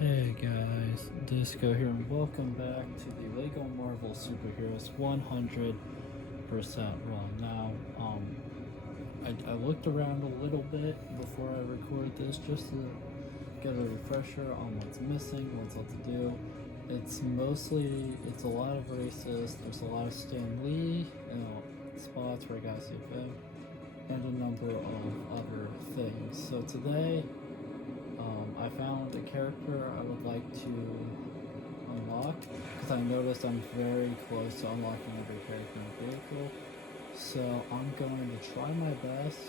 Hey guys, Disco here, and welcome back to the Lego Marvel Superheroes 100% run. Now, I looked around a little bit before I recorded this just to get a refresher on what's missing, what's left to do. It's a lot of racist, there's a lot of Stan Lee, spots where I gotta see a thing, and a number of other things. So today, I found a character I would like to unlock because I noticed I'm very close to unlocking every character in the vehicle. So I'm going to try my best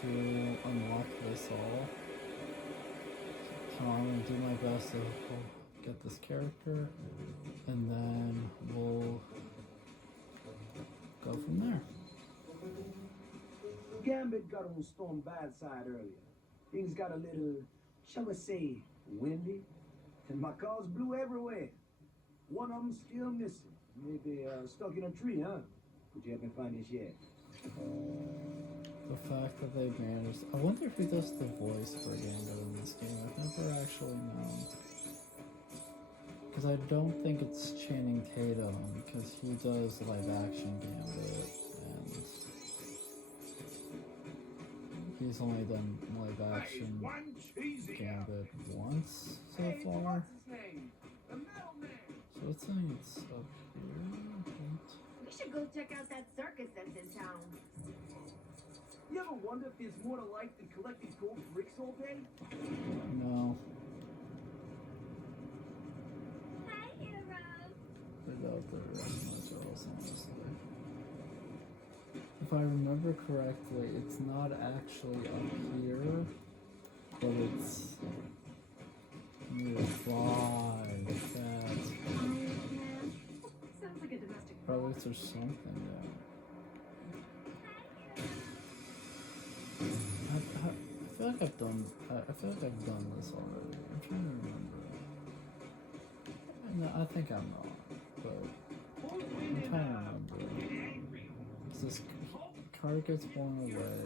to unlock this all. So I'm going to do my best to get this character, and then we'll go from there. Gambit got on Storm bad side earlier. Things got a little, shall we say, windy, and my cars blew everywhere. One of them still missing. Maybe stuck in a tree, huh? Could you help me find his yet? The fact that they managed... I wonder who does the voice for Gambit in this game. I've never actually known. Because I don't think it's Channing Tatum, because he does live action Gambit, and he's only done live action Gambit once so far. So it's saying it's up here. We should go check out that circus that's in town. You ever wonder if there's more to life than collecting gold bricks all day? No. Hi, hero. I doubt there is much else, honestly. If I remember correctly, it's not actually up here, but it's nearby. That. Sounds like a domestic Or at least there's something there. I feel like I've done. I feel like I've done this already. I'm trying to remember. No, I think I'm not, but I'm trying to remember. This card gets blown away.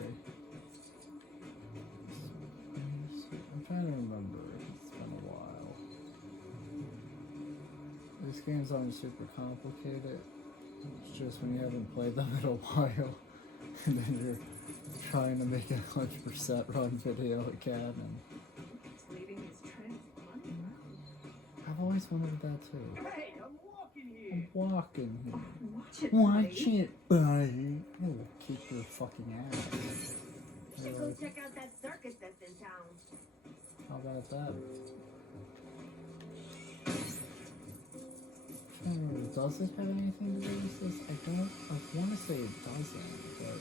I'm trying to remember. It's been a while. These games aren't super complicated. It's just when you haven't played them in a while, and then you're trying to make a 100% run video again. And I've always wondered that too. Hey, I'm walking here. I'm walking here. Watch it, buddy. I'll kick your fucking ass. We should go check out that circus that's in town. How about that? Does it have anything to do with this? I want to say it doesn't, but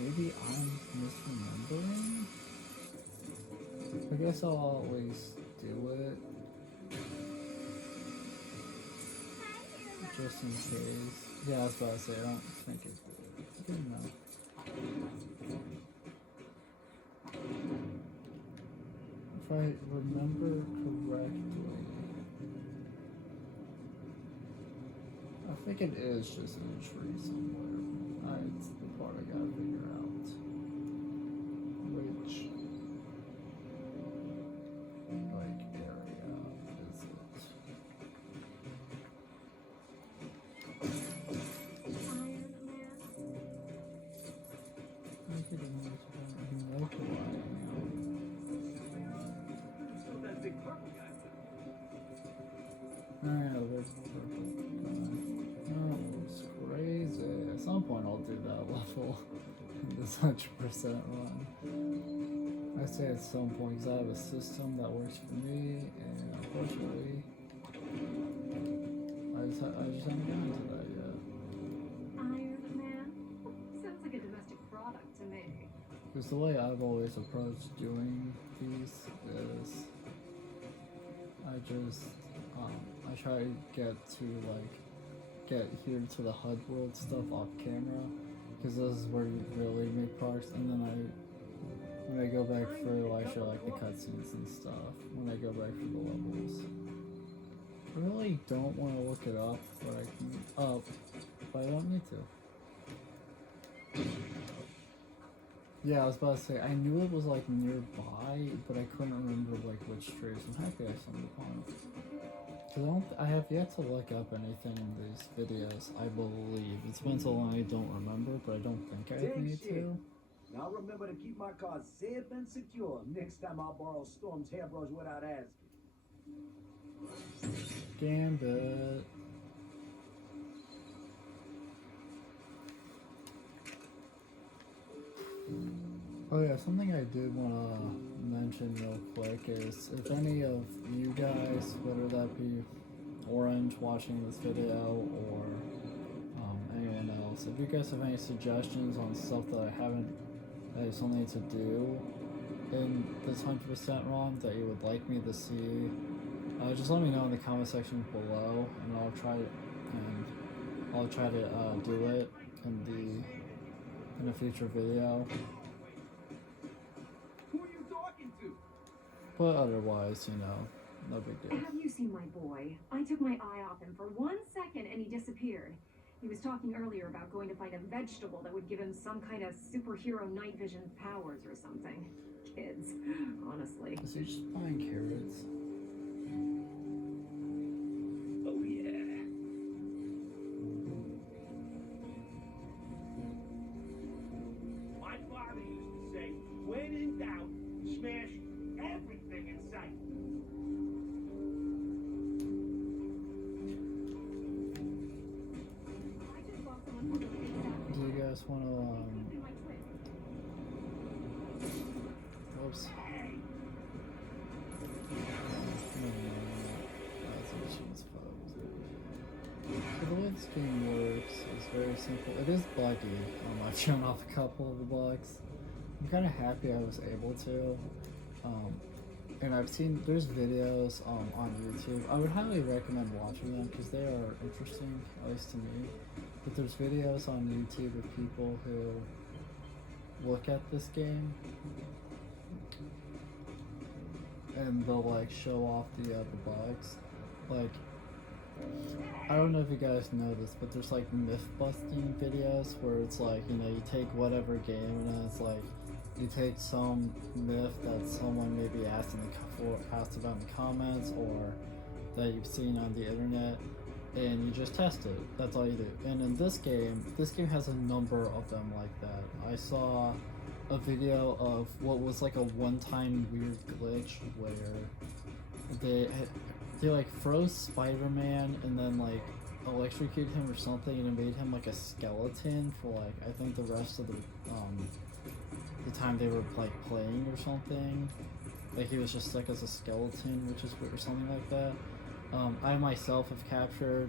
maybe I'm misremembering? I guess I'll always do it. Just in case. Yeah, I was about to say, I don't think it's good enough. If I remember correctly, I think it is just in a tree somewhere. It's the part I gotta figure out. Which, like, area is it? It's crazy. At some point I'll do that level in this 100% run. I say at some point because I have a system that works for me, and unfortunately I just haven't gotten to that yet. Iron Man? Sounds like a domestic product to me. Because the way I've always approached doing these is I try to get here to the HUD world stuff off camera, because this is where you really make progress, and then when I go back through, I show like the cutscenes and stuff when I go back through the levels. I really don't want to look it up, but I don't need to. Yeah, I was about to say, I knew it was like nearby, but I couldn't remember like which streets. I'm happy I stumbled upon it. Cause I have yet to look up anything in these videos, I believe. It's been so long I don't remember, but I don't think I Take need shit. to. Now remember to keep my car safe and secure next time I borrow Storm's hairbrush without asking. Gambit. Oh yeah, something I did want to mention real quick is if any of you guys, whether that be Orange watching this video or anyone else, if you guys have any suggestions on stuff that I haven't, that is something to do in this 100% ROM that you would like me to see, just let me know in the comment section below, and I'll try to do it in a future video. Who are you talking to? But otherwise, you know, no big deal. Have you seen my boy? I took my eye off him for 1 second and he disappeared. He was talking earlier about going to find a vegetable that would give him some kind of superhero night vision powers or something. Kids, honestly. Is he just buying carrots? Oh yeah. My father used to say, when in doubt, smash everything in sight. I just bought someone for the Do you guys want to, my twin. whoops. That's missions folks. So the way this game works is very simple. It is buggy. I've shown off a couple of the bugs. I'm kind of happy I was able to. And I've seen, there's videos on YouTube. I would highly recommend watching them because they are interesting, at least to me. But there's videos on YouTube of people who look at this game and they'll like show off the bugs. Like, I don't know if you guys know this, but there's like myth busting videos where it's like, you know, you take whatever game and it's like you take some myth that someone maybe asked about in the comments or that you've seen on the internet, and you just test it. That's all you do. And in this game has a number of them like that. I saw a video of what was like a one-time weird glitch where they like froze Spider-Man and then like electrocuted him or something, and it made him like a skeleton for like I think the rest of the time they were like playing or something. Like he was just stuck as a skeleton, which is weird, or something like that. I myself have captured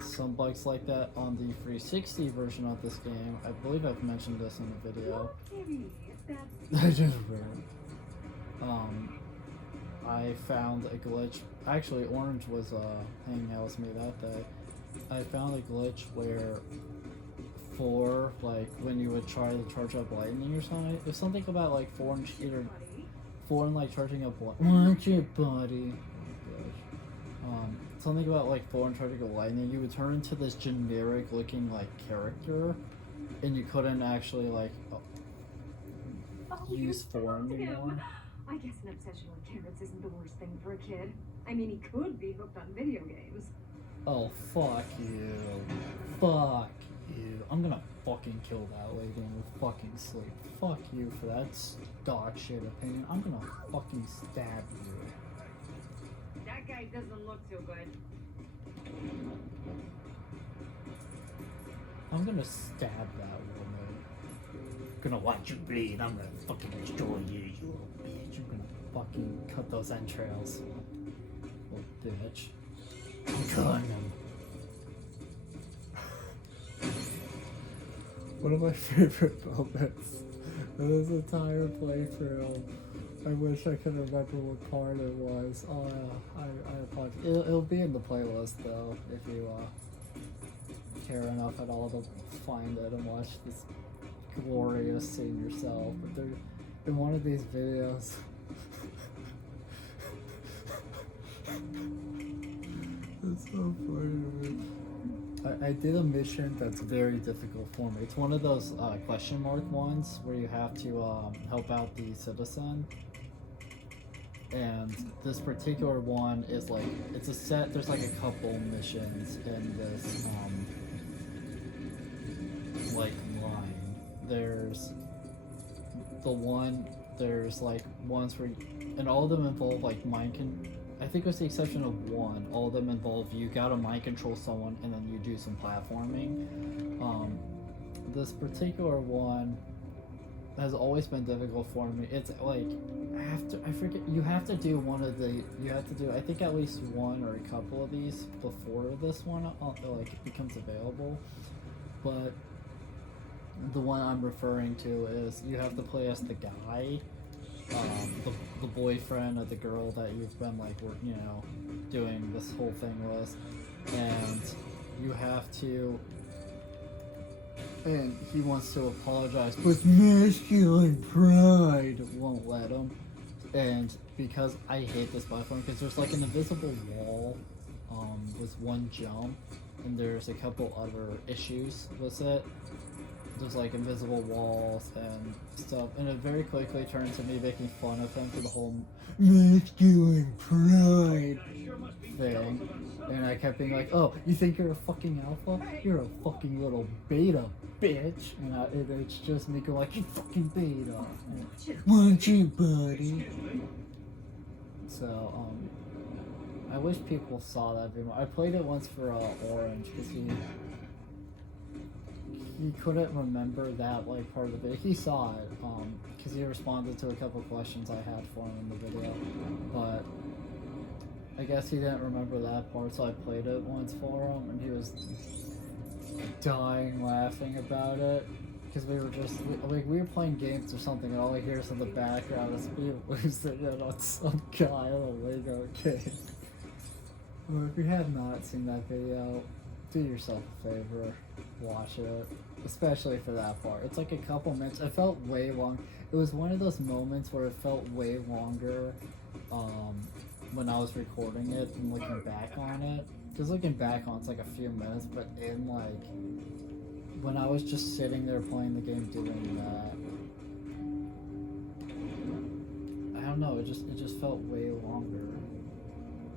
some bugs like that on the 360 version of this game. I believe I've mentioned this in the video. That's I just ran. I found a glitch. Actually, Orange was hanging out with me that day. I found a glitch where for like when you would try to charge up lightning or something, it was something about like four and like charging up watch it, buddy. Something about like four and charging up lightning. You would turn into this generic looking like character, and you couldn't actually like use form anymore. I guess an obsession with carrots isn't the worst thing for a kid. I mean, he could be hooked on video games. Oh, fuck you. Fuck you. I'm gonna fucking kill that lady in her fucking sleep. Fuck you for that dog shit opinion. I'm gonna fucking stab you. That guy doesn't look too good. I'm gonna stab that woman. Gonna watch you bleed. I'm gonna fucking destroy you, you little bitch. I'm gonna fucking cut those entrails. Little bitch. I'm killing him. One of my favorite moments in this entire playthrough. I wish I could remember what part it was. Oh, yeah, I apologize. It'll be in the playlist though, if you care enough at all to find it and watch this glorious scene yourself. But they're in one of these videos. It's so funny to me. I did a mission that's very difficult for me. It's one of those question mark ones where you have to help out the citizen. And this particular one is like, it's a set, there's like a couple missions in this like line. There's the one, there's like ones where, and all of them involve like I think with the exception of one, all of them involve you gotta mind control someone and then you do some platforming. This particular one has always been difficult for me. It's like, you have to do I think at least one or a couple of these before this one like becomes available. But the one I'm referring to is you have to play as the guy, the boyfriend of the girl that you've been like, doing this whole thing with, and you have to, and he wants to apologize, but masculine pride won't let him. And because I hate this platform, because there's like an invisible wall with one jump, and there's a couple other issues with it. There's like invisible walls and stuff, and it very quickly turned to me making fun of him for the whole masculine pride thing. And I kept being like, oh, you think you're a fucking alpha? You're a fucking little beta, bitch. And it's just me going like, you fucking beta. Want you, buddy? So, I wish people saw that video. I played it once for Orange, because he couldn't remember that like part of the video. He saw it, because he responded to a couple questions I had for him in the video, but I guess he didn't remember that part, so I played it once for him, and he was dying laughing about it, because we were playing games or something, and all I hear is in the background is me losing it on some guy on a Lego game. Well, if you have not seen that video, do yourself a favor, watch it, especially for that part. It's like a couple minutes. It felt way long. It was one of those moments where it felt way longer when I was recording it and looking back on it. Because looking back on it's like a few minutes, but in like when I was just sitting there playing the game doing that, I don't know, it just felt way longer.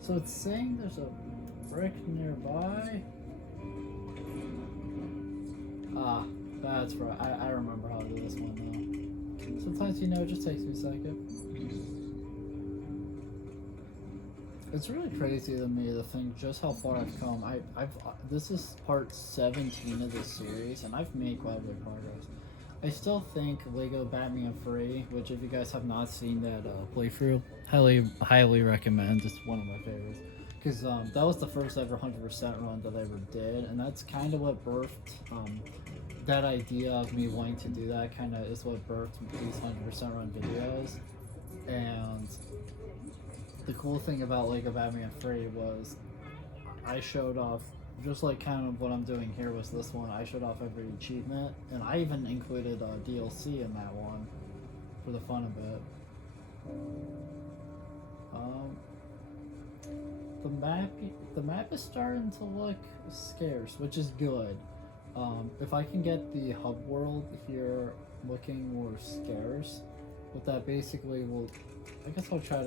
So it's saying there's a brick nearby. Ah, that's right. I remember how to do this one now. Sometimes, it just takes me a second. It's really crazy to me to think just how far I've come. This is part 17 of this series, and I've made quite a bit of progress. I still think Lego Batman Free, which if you guys have not seen that playthrough, highly recommend. It's one of my favorites. Because that was the first ever 100% run that I ever did, and that's kind of what birthed that idea of me wanting to do that. Kind of is what birthed these 100% run videos. And the cool thing about Lego Batman Free was I showed off, just like kind of what I'm doing here was this one, I showed off every achievement, and I even included DLC in that one for the fun of it. The map is starting to look scarce, which is good. If I can get the hub world here looking more scarce, what that basically will, I guess I'll try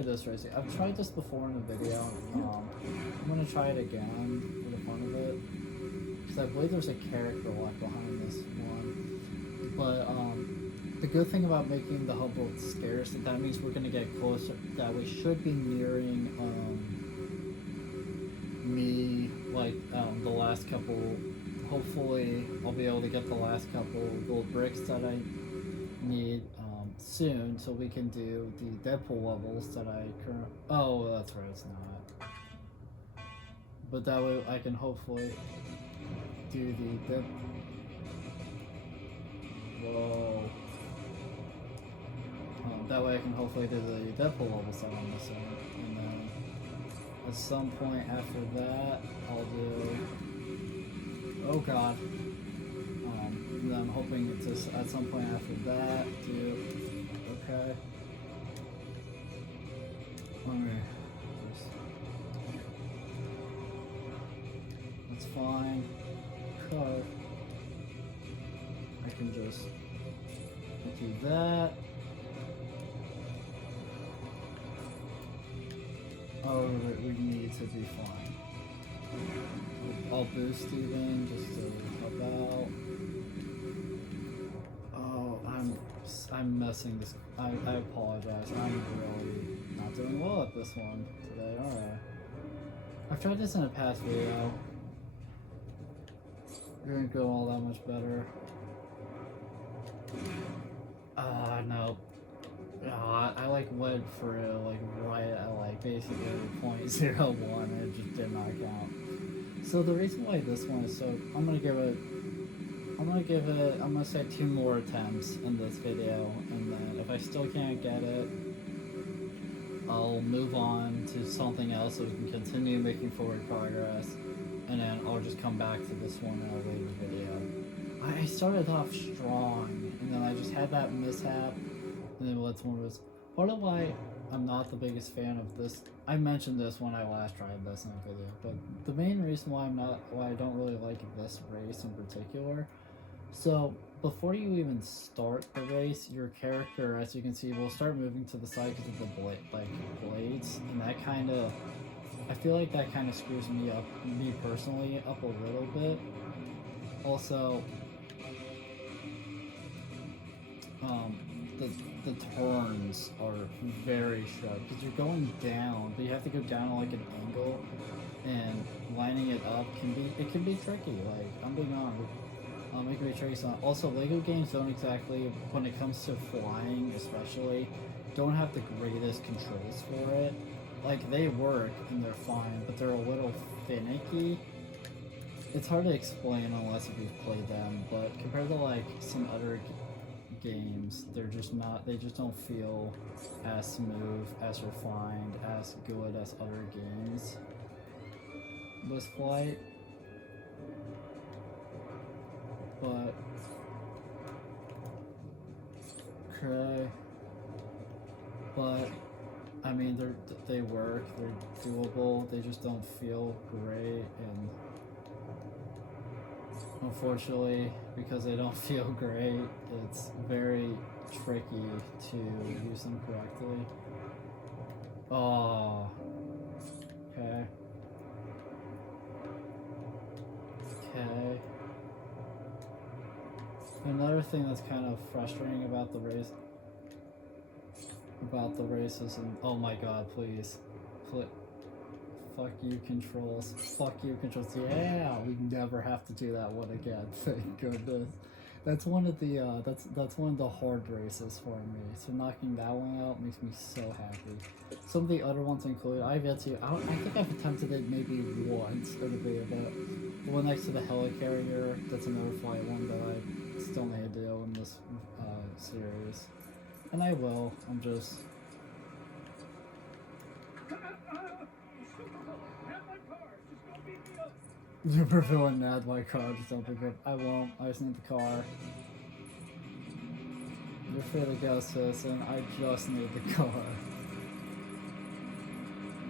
this racing. I've tried this before in a video. I'm gonna try it again for the fun of it, because I believe there's a character lock behind this one. But the good thing about making the hub world scarce, that means we're gonna get closer. That we should be nearing the last couple. Hopefully, I'll be able to get the last couple gold bricks that I need soon, so we can do the Deadpool levels that I currently. Oh, that's right, it's not. But that way, I can hopefully do the Whoa. That way, I can hopefully do the Deadpool levels that I'm missing, and then at some point after that, I'll do. Oh God. And I'm hoping to at some point after that do. Okay. Let's fine. Cut. I can just do that. Oh, we need to be fine. I'll boost even just to help out. Oh, I'm messing this. I apologize. I'm really not doing well at this one today. Alright. I've tried this in a past video. It didn't go all that much better. No. I like went for it, like right at like basically 0.01 and it just did not count. So the reason why this one is so, I'm gonna say 2 more attempts in this video, and then if I still can't get it, I'll move on to something else so we can continue making forward progress, and then I'll just come back to this one in a later video. I started off strong, and then I just had that mishap, and then that's one was part of why I'm not the biggest fan of this. I mentioned this when I last tried this in a video, but the main reason why I don't really like this race in particular. So before you even start the race, your character, as you can see, will start moving to the side because of the blades, and that kind of, I feel like that kind of screws me personally up a little bit. Also, the turns are very sharp because you're going down, but you have to go down like an angle, and lining it up can be tricky. Like, I'm being honest. It can be tricky. So also, Lego games don't exactly, when it comes to flying especially, don't have the greatest controls for it. Like, they work and they're fine, but they're a little finicky. It's hard to explain unless if you've played them, but compared to like some other games, they're just not, they just don't feel as smooth, as refined, as good as other games with flight. But okay, but I mean, they work, they're doable, they just don't feel great, and unfortunately, because they don't feel great, it's very tricky to use them correctly. Oh, okay. Okay. Another thing that's kind of frustrating about the races, and oh my god, please, fuck you controls, yeah, we never have to do that one again, thank goodness. That's one of the that's one of the hard races for me, so knocking that one out makes me so happy. Some of the other ones include, I think I've attempted it maybe once in a video, but the one next to the helicarrier, that's another flight one that I still may do in this series, and I will. I'm just you're feeling mad my car, just don't pick up. I won't, I just need the car. You're free to go, citizen, I just need the car.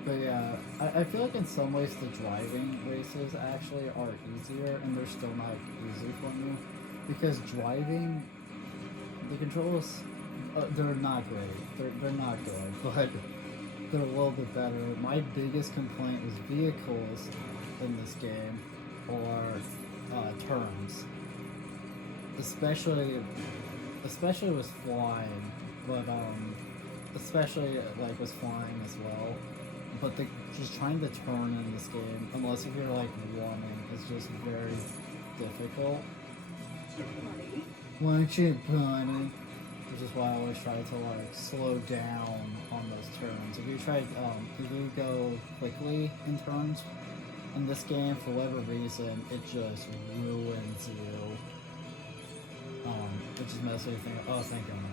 But yeah, I feel like in some ways the driving races actually are easier, and they're still not easy for me. Because driving, the controls, they're not great. They're not good, but they're a little bit better. My biggest complaint was vehicles in this game, or turns, especially with flying, but especially like with flying as well. But just trying to turn in this game, unless if you're like running, is just very difficult. Weren't you, bunny? Which is why I always try to like slow down on those turns. If you go quickly in turns in this game, for whatever reason, it just ruins you. It just messes everything up. Oh, thank goodness.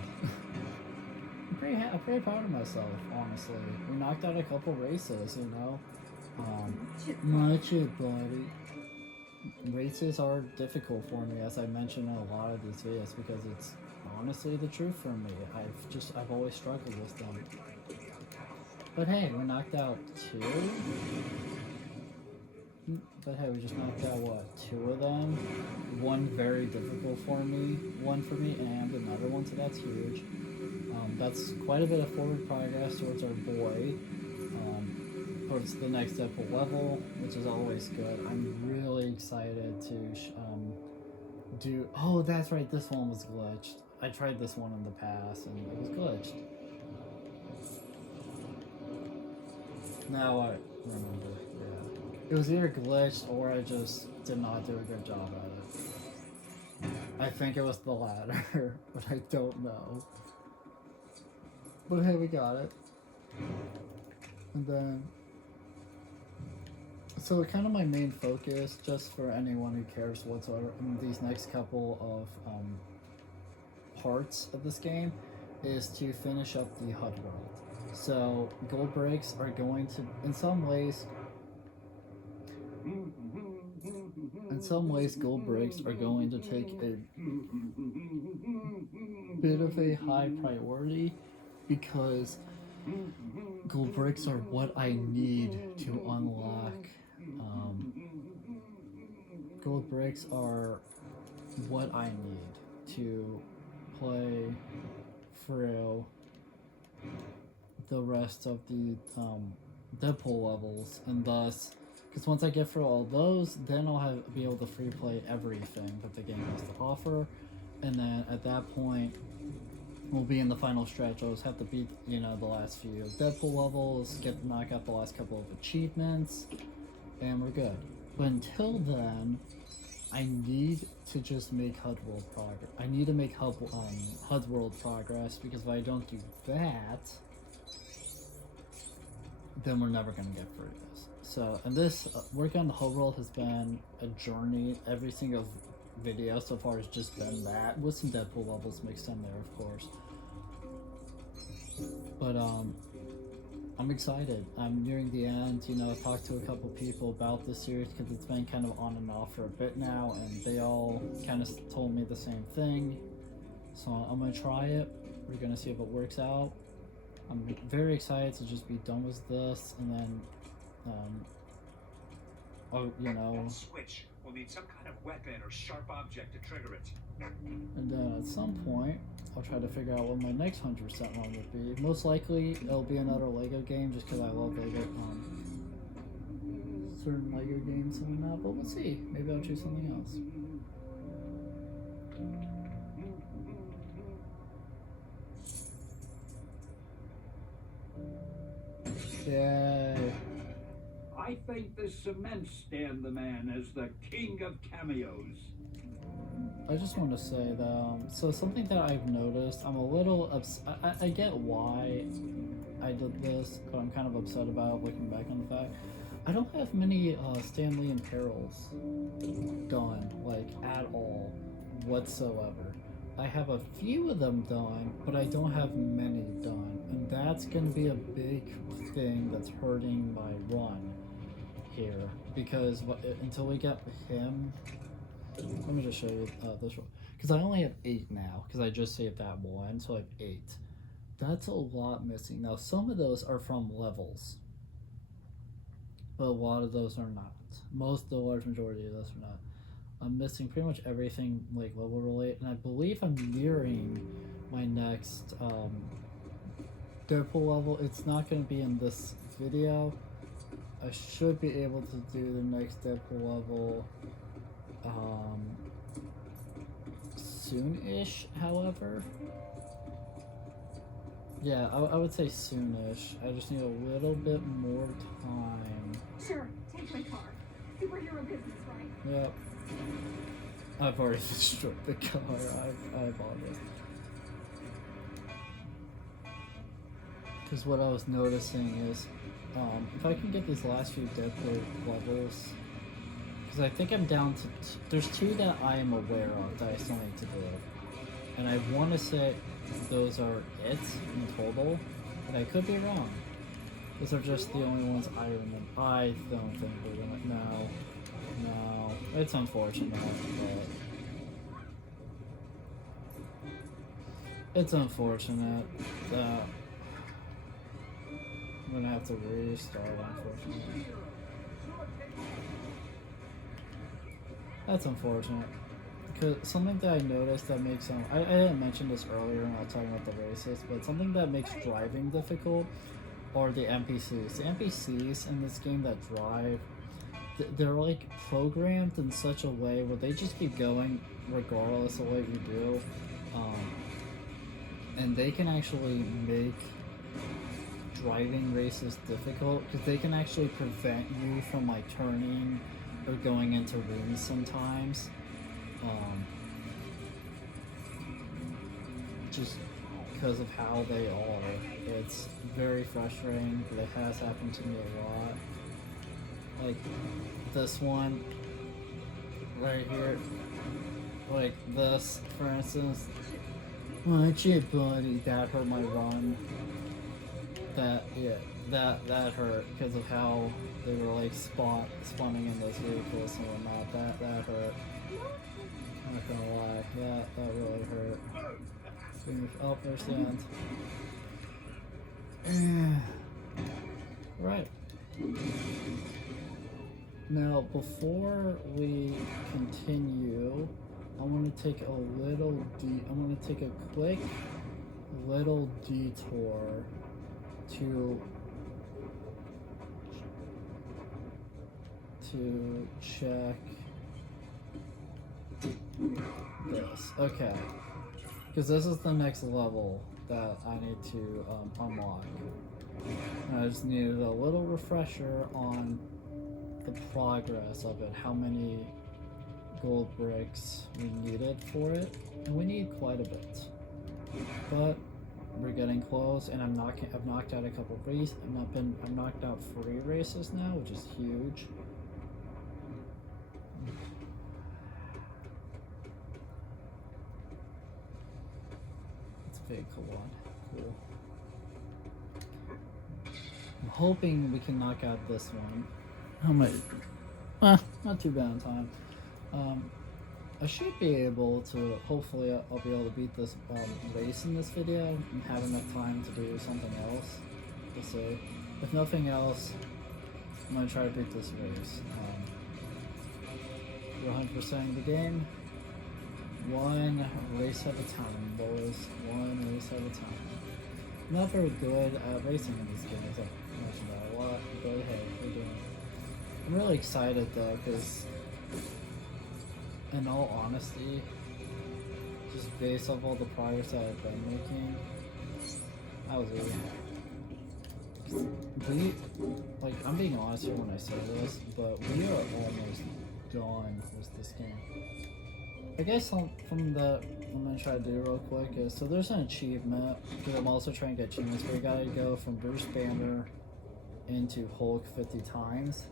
I'm pretty proud of myself, honestly. We knocked out a couple races, you know. Much it, buddy. Races are difficult for me, as I mentioned in a lot of these videos, because it's honestly the truth for me. I've always struggled with them. But hey, we knocked out 2. But hey, we just knocked out what, 2 of them? One very difficult for me, one for me, and another one, so that's huge. That's quite a bit of forward progress towards our boy, towards the next Deadpool level, which is always good. I'm really excited to do. Oh, that's right, this one was glitched. I tried this one in the past, and it was glitched. Now I remember, yeah. It was either glitched or I just did not do a good job at it. I think it was the latter, but I don't know. But hey, we got it. And then, so kind of my main focus, just for anyone who cares whatsoever, in these next couple of parts of this game, is to finish up the HUD world. So gold breaks are going to, in some ways, gold breaks are going to take a bit of a high priority, because gold breaks are what I need to unlock. Gold breaks are what I need to play through the rest of the Deadpool levels, and thus, because once I get through all those, then I'll be able to free play everything that the game has to offer, and then at that point, we'll be in the final stretch. I'll just have to beat, the last few Deadpool levels, knock out the last couple of achievements, and we're good. But until then, I need to just make HUD world progress. I need to make HUD world progress, because if I don't do that, then we're never going to get through this. So, and this, working on the HUD world has been a journey. Every single video so far has just been that, with some Deadpool levels mixed in there, of course. But, I'm excited. I'm nearing the end. I've talked to a couple people about this series, because it's been kind of on and off for a bit now, and they all kind of told me the same thing. So I'm going to try it. We're going to see if it works out. I'm very excited to just be done with this, and then, That switch will need some kind of weapon or sharp object to trigger it. and then at some point, I'll try to figure out what my next 100% run would be. Most likely, it'll be another Lego game, just because I love Lego, certain Lego games and whatnot, but we'll see. Maybe I'll choose something else. Yay. I think the cement stand the man as the king of cameos. I just want to say that, so something that I've noticed, I'm a little I get why I did this, but I'm kind of upset about it, looking back on the fact. I don't have many Stan Lee Imperils done, like, at all, whatsoever. I have a few of them done, but I don't have many done, and that's going to be a big thing that's hurting my run here, because until we get him, let me just show you this one, because I only have 8 now, because I just saved that one, so I have 8. That's a lot missing. Now, some of those are from levels, but a lot of those are not. The large majority of those are not. I'm missing pretty much everything, like, level related, and I believe I'm nearing my next Deadpool level. It's not going to be in this video. I should be able to do the next Deadpool level soon-ish, however. Yeah, I would say soon-ish. I just need a little bit more time. Sure, take my car. Superhero business, right? Yep. I've already destroyed the car. I apologize. Because what I was noticing is, if I can get these last few Deadpool levels, because I think I'm down to there's 2 that I am aware of that I still need to do, and I want to say those are it in total, but I could be wrong. Those are just the only ones I remember. I don't think we're gonna. No, it's unfortunate, but it's unfortunate that I'm gonna have to restart, unfortunately. That's unfortunate. Because something that I noticed that makes I didn't mention this earlier when I was talking about the races, but something that makes driving difficult are the NPCs. The NPCs in this game that drive, they're like programmed in such a way where they just keep going regardless of what you do, and they can actually make driving races difficult because they can actually prevent you from like turning or going into rooms sometimes. Just because of how they are. It's very frustrating, but it has happened to me a lot. Like this one right here, like this for instance. Oh shit, buddy, that hurt my run. That hurt because of how they were like spawning in those vehicles and whatnot. That hurt. I'm not gonna lie, that really hurt. Oh, there's the end. Right. Now, before we continue, I want to take a quick little detour to check this. Okay. Because this is the next level that I need to unlock. And I just needed a little refresher on the progress of it, how many gold bricks we needed for it, and we need quite a bit. But we're getting close, and I've knocked out a couple of races. I've knocked out 3 races now, which is huge. Vehicle one. Cool. I'm hoping we can knock out this one. How much? Not too bad on time. I should be able to, hopefully I'll be able to beat this race in this video and have enough time to do something else. We'll see. If nothing else, I'm going to try to beat this race. We're 100%ing the game. One race at a time, boys. One race at a time. I'm not very good at racing in this game, as I mentioned that a lot, but hey, we're doing it. I'm really excited though, because in all honesty, just based off all the progress that I've been making, I was really happy. I'm being honest here when I say this, but we are almost done with this game. I guess I'm gonna try to do real quick is, so there's an achievement, because I'm also trying to get achievements where you gotta go from Bruce Banner into Hulk 50 times.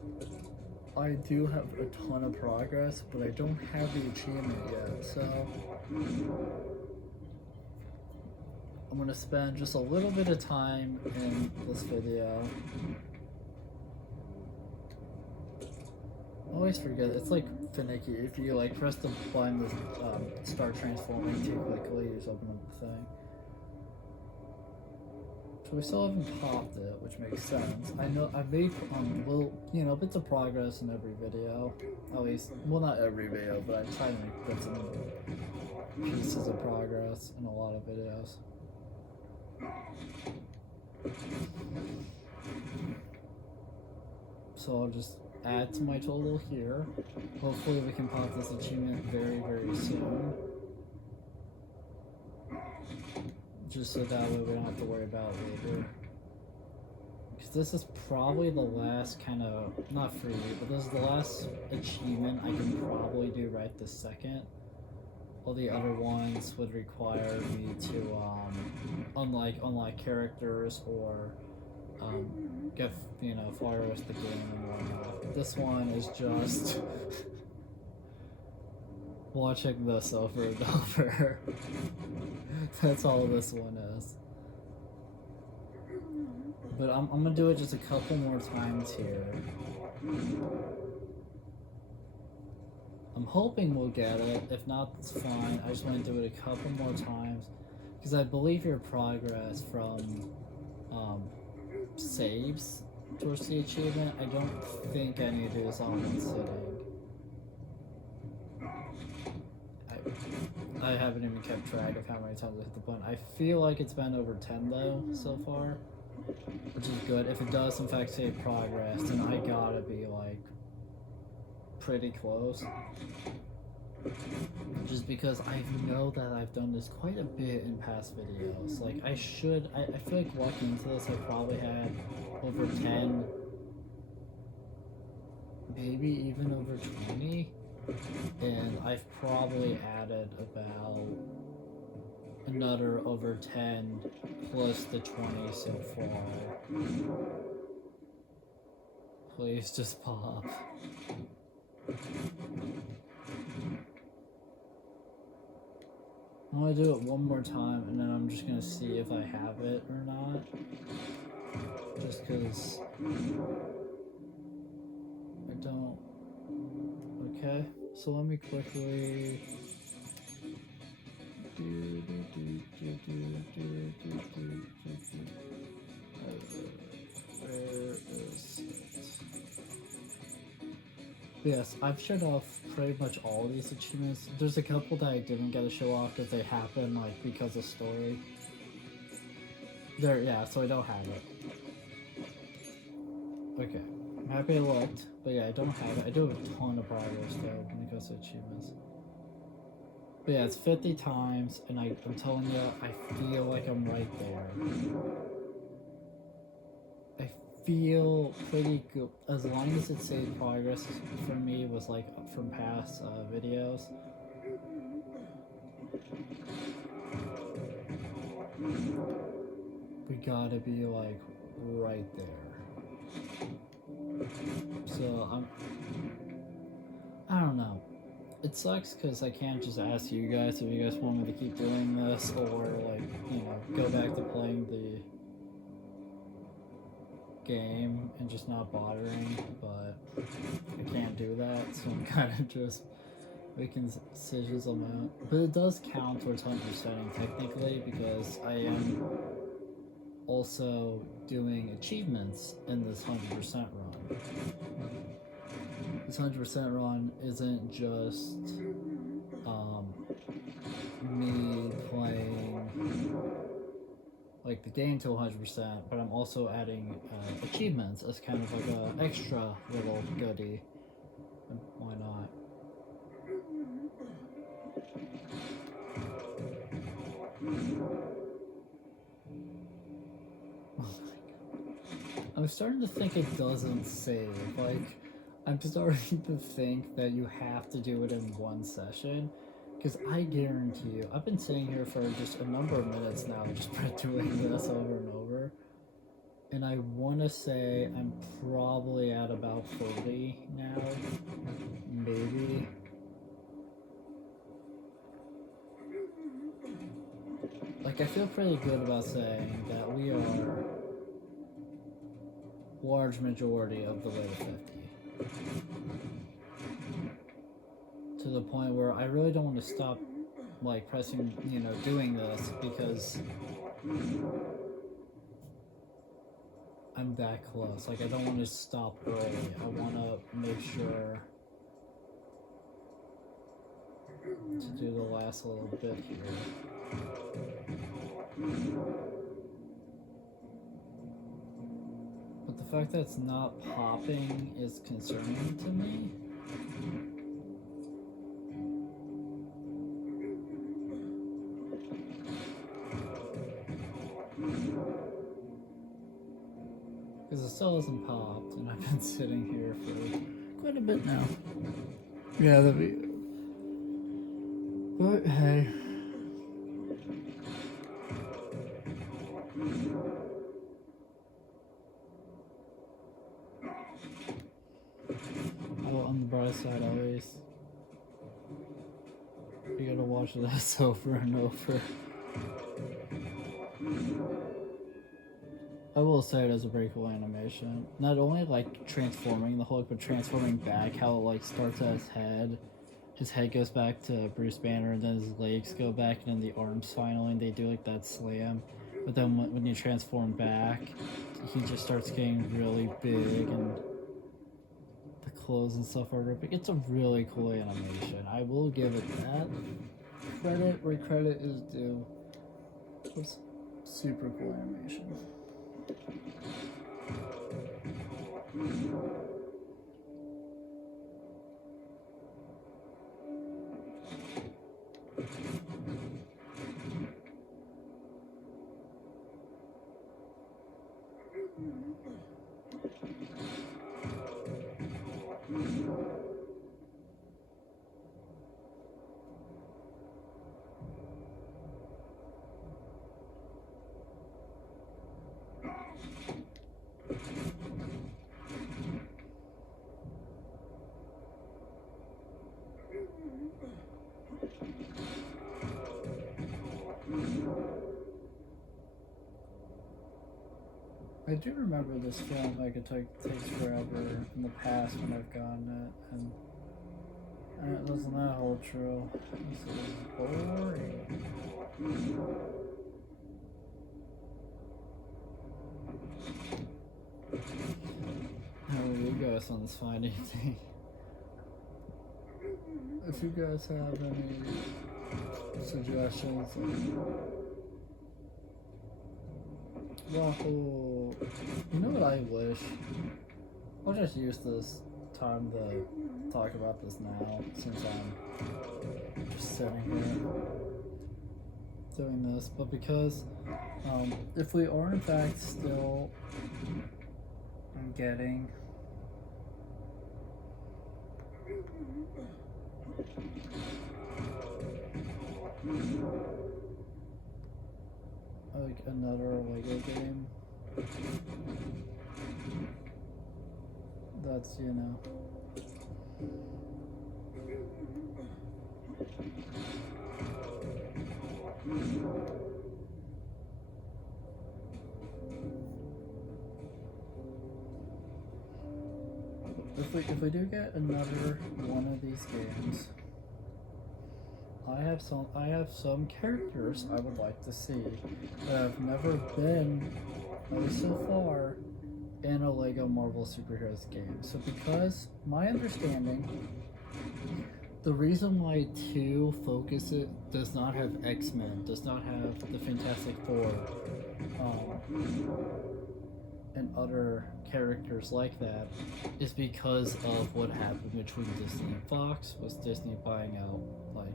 I do have a ton of progress, but I don't have the achievement yet, so I'm gonna spend just a little bit of time in this video. I always forget, it's like finicky. If you like press the button to start transforming too quickly, you just open up the thing. So we still haven't popped it, which makes sense. I know I've made little, bits of progress in every video. At least, well, not every video, but I try to make bits and pieces of progress in a lot of videos. So I'll just add to my total here. Hopefully we can pop this achievement very, very soon. Just so that way we don't have to worry about it later. Because this is probably the last kind of, not free, but this is the last achievement I can probably do right this second. All the other ones would require me to unlike characters or get far rest the game and whatnot. This one is just watching this over and over. That's all this one is. But I'm gonna do it just a couple more times here. I'm hoping we'll get it. If not, it's fine. I just want to do it a couple more times because I believe your progress from saves towards the achievement. I don't think I need to do this all in one sitting. I haven't even kept track of how many times I hit the button. I feel like it's been over 10 though so far, which is good. If it does in fact say progress, then I gotta be like pretty close. Just because I know that I've done this quite a bit in past videos. Like I feel like walking into this I probably had over 10, maybe even over 20. And I've probably added about another over 10 plus the 20 so far. Please just pop. I'm gonna do it one more time and then I'm just gonna see if I have it or not. Just cause I don't. Okay, so let me quickly where is it? Yes, I've shut off pretty much all these achievements. There's a couple that I didn't get to show off because they happen like because of story. There, yeah, so I don't have it. Okay. I'm happy I looked, but yeah, I don't have it. I do have a ton of progress though when it goes to achievements. But yeah, it's 50 times, and I'm telling you, I feel like I'm right there. I feel pretty good, as long as it saved progress for me was like from past videos. We gotta be like right there. So I don't know. It sucks because I can't just ask you guys if you guys want me to keep doing this or like, you know, go back to playing the game and just not bothering, but I can't do that, so I'm kind of just making decisions on my own. But it does count towards 100%ing technically because I am also doing achievements in this 100% run. This 100% run isn't just me playing like the game to 100%, but I'm also adding achievements as kind of like a extra little goodie. And why not? I'm starting to think it doesn't save. Like, I'm starting to think that you have to do it in one session. Because I guarantee you, I've been sitting here for just a number of minutes now, just doing this over and over. And I want to say I'm probably at about 40 now. Maybe. Like, I feel pretty good about saying that we are large majority of the way to 50. To the point where I really don't want to stop, like, pressing, you know, doing this because I'm that close. Like, I don't want to stop early. I want to make sure to do the last little bit here. But the fact that it's not popping is concerning to me. Because it still hasn't popped, and I've been sitting here for quite a bit now. Yeah, that'd be... But hey... On the bright side, always. You gotta watch this over and over. I will say it is a pretty cool animation. Not only like transforming the Hulk, but transforming back, how it like starts at his head goes back to Bruce Banner, and then his legs go back, and then the arms finally, and they do like that slam. But then when you transform back, he just starts getting really big, and the clothes and stuff are ripping. It's a really cool animation. I will give it that. credit where credit is due. It was super cool animation. I do remember this film like it takes forever in the past when I've gotten it, and it doesn't that hold true. This is boring. How are you guys on this find anything? If you guys have any suggestions, Wahoo! You know what I wish? I'll just use this time to talk about this now, since I'm just sitting here doing this. But because if we are in fact still getting like another Lego game that's, you know, if we do get another one of these games, I have some characters I would like to see that have never been, at least so far, in a Lego Marvel Superheroes game. So because my understanding, the reason why 2 Focus It does not have X-Men, does not have the Fantastic Four, and other characters like that, is because of what happened between Disney and Fox, was Disney buying out, like,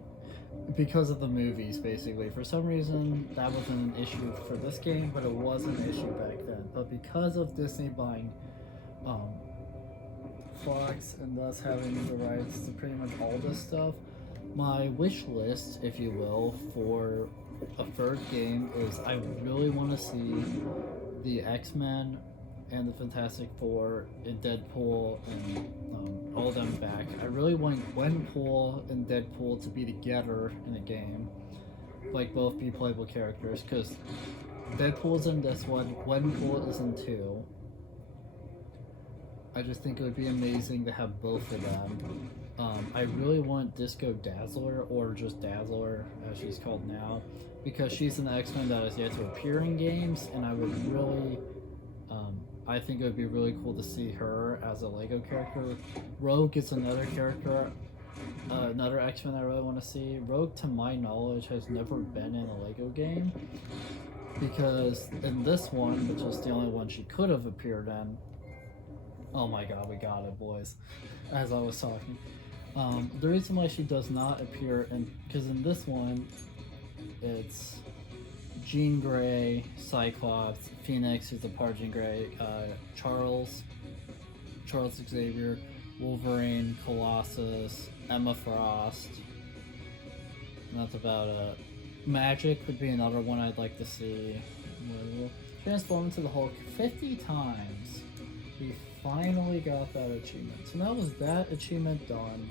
because of the movies, basically. For some reason, that wasn't an issue for this game, but it was an issue back then. But because of Disney buying Fox and thus having the rights to pretty much all this stuff, my wish list, if you will, for a third game is I really want to see the X-Men and the Fantastic Four and Deadpool and all of them back. I really want Gwenpool and Deadpool to be together in a game, like both be playable characters, because Deadpool's in this one, Gwenpool is in 2. I just think it would be amazing to have both of them. I really want Disco Dazzler, or just Dazzler as she's called now, because she's an X-Men that has yet to appear in games, and I would really I think it would be really cool to see her as a Lego character. Rogue is another character, another X-Men I really want to see. Rogue, to my knowledge, has never been in a Lego game, because in this one, which is the only one she could have appeared in, oh my god, we got it, boys, as I was talking. The reason why she does not appear in, because in this one, it's Jean Grey, Cyclops, Phoenix, who's a part of Jean Grey, Charles Xavier, Wolverine, Colossus, Emma Frost. And that's about it. Magic would be another one I'd like to see. Transform into the Hulk 50 times. We finally got that achievement. So now was that achievement done.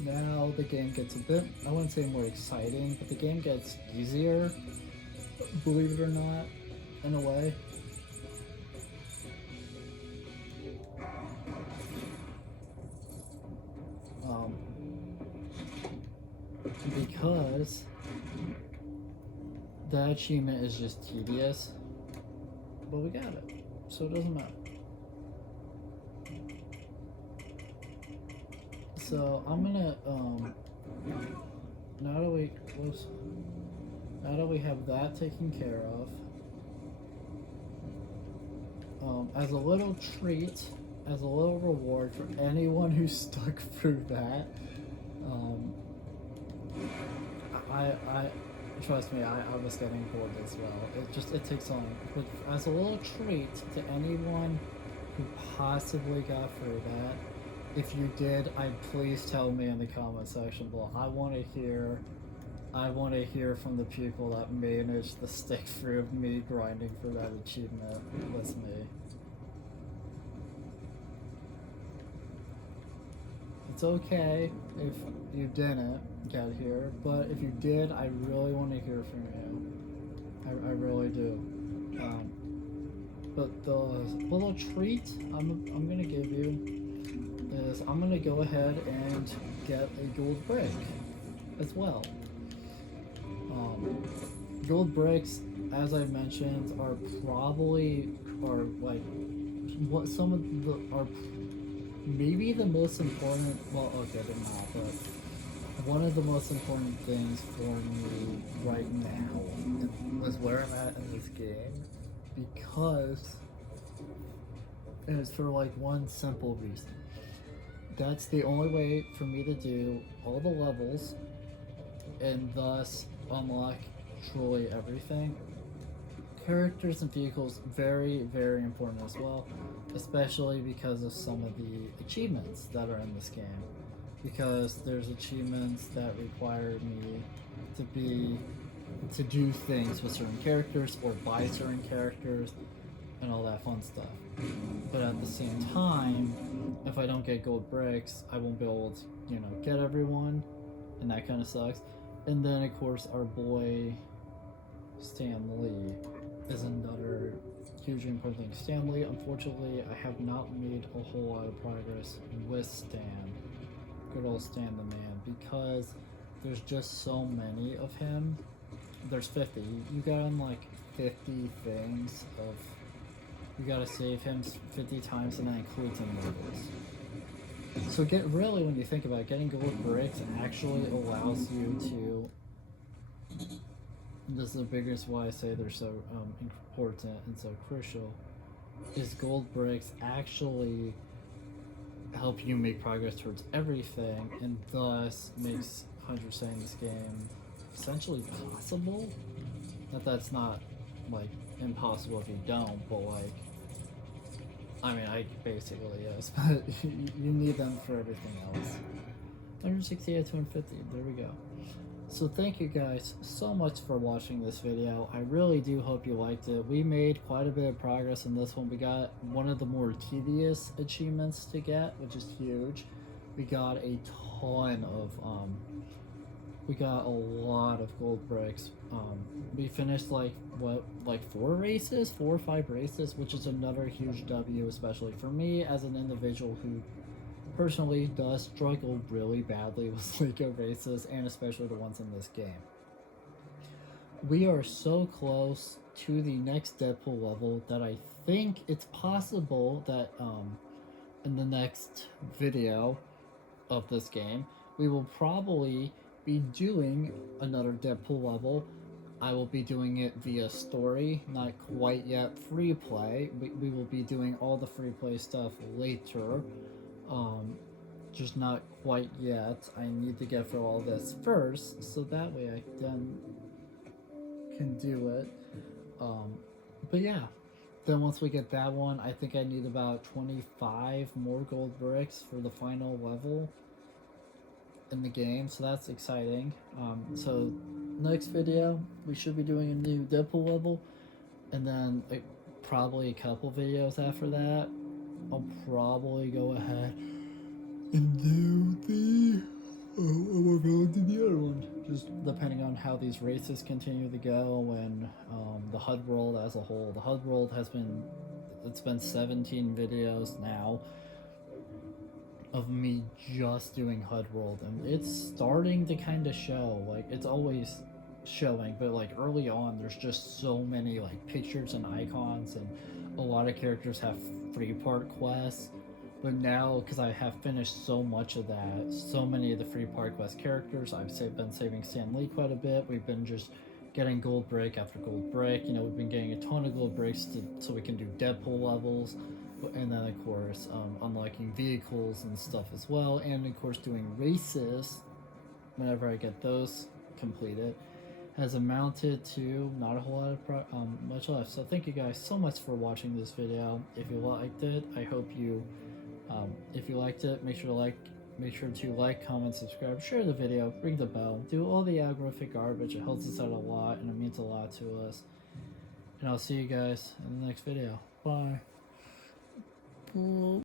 Now the game gets a bit, I wouldn't say more exciting, but the game gets easier, believe it or not, in a way. Because that achievement is just tedious, but we got it, so it doesn't matter. So I'm gonna now that we have that taken care of, as a little treat, as a little reward for anyone who stuck through that, I trust me, I was getting bored as well. It takes on, but as a little treat to anyone who possibly got through that, if you did, please tell me in the comment section below. I want to hear from the people that managed to stick through me grinding for that achievement with me. It's okay if you didn't get here, but if you did, I really want to hear from you. I really do. But the little treat I'm gonna give you is I'm gonna go ahead and get a gold brick as well. Gold bricks, as I mentioned, are like what some of the are maybe the most important. Well, okay, they're not, but one of the most important things for me right now is where I'm at in this game, because it's for like one simple reason. That's the only way for me to do all the levels and thus unlock truly everything. Characters and vehicles, very, very important as well, especially because of some of the achievements that are in this game. Because there's achievements that require me to do things with certain characters or buy certain characters and all that fun stuff. But at the same time, if I don't get gold bricks, I won't be able to, get everyone, and that kind of sucks. And then of course our boy Stan Lee is another hugely important thing. Stan Lee, unfortunately, I have not made a whole lot of progress with Stan. Good old Stan the man, because there's just so many of him. There's 50. You got him like 50 things of. You gotta save him 50 times, and that includes in levels. So really, when you think about it, getting gold bricks actually allows you to. This is the biggest why I say they're so important and so crucial. Is gold bricks actually help you make progress towards everything, and thus makes 100% this game essentially possible. That's not like impossible if you don't, but like, I mean, I basically is, but you need them for everything else. 160 out of 250, there we go. So thank you guys so much for watching this video. I really do hope you liked it. We made quite a bit of progress in this one. We got one of the more tedious achievements to get, which is huge. We got a ton of, we got a lot of gold bricks. We finished like 4 or 5 races, which is another huge W, especially for me as an individual who personally does struggle really badly with Lego races, and especially the ones in this game. We are so close to the next Deadpool level that I think it's possible that in the next video of this game, we will probably be doing another Deadpool level. I will be doing it via story, not quite yet free play. We will be doing all the free play stuff later. Just not quite yet. I need to get through all this first, so that way I then can do it. But yeah, then once we get that one, I think I need about 25 more gold bricks for the final level in the game, so that's exciting. So next video, we should be doing a new Deadpool level, and then probably a couple videos after that, I'll probably go ahead and do the other one, just depending on how these races continue to go, and the HUD world as a whole. The HUD world it's been 17 videos now of me just doing HUD world, and it's starting to kind of show. Like, it's always showing, but like early on there's just so many like pictures and icons, and a lot of characters have 3-part quests, But now, because I have finished so much of that, so many of the free Park West characters, been saving Stan Lee quite a bit. We've been just getting gold break after gold break. You know, we've been getting a ton of gold breaks so we can do Deadpool levels, and then of course unlocking vehicles and stuff as well, and of course doing races whenever I get those completed. Has amounted to not a whole lot of much left. So thank you guys so much for watching this video. If you liked it, I hope you if you liked it, make sure to like, comment, subscribe, share the video, ring the bell, do all the algorithmic garbage. It helps us out a lot and it means a lot to us. And I'll see you guys in the next video. Bye.